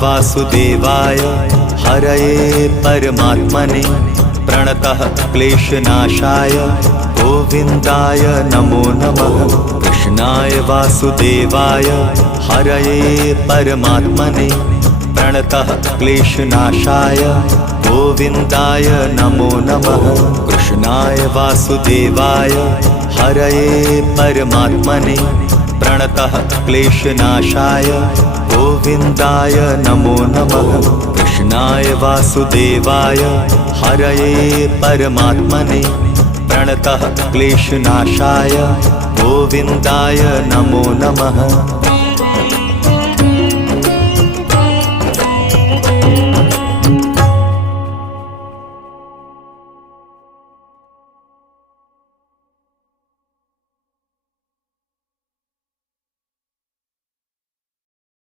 वासुदेवाय हरये परमात्मने प्रणतः क्लेशनाशाय गोविन्दाय नमो नमः। कृष्णाय वासुदेवाय हरये परमात्मने प्रणतः क्लेशनाशाय गोविन्दाय नमो नमः। कृष्णाय वासुदेवाय हरये परमात्मने प्रणतः क्लेशनाशाय गोविन्दाय नमो नमः। कृष्णाय वासुदेवाय हरये परमात्मने प्रणतः क्लेशनाशाय गोविन्दाय नमो नमः।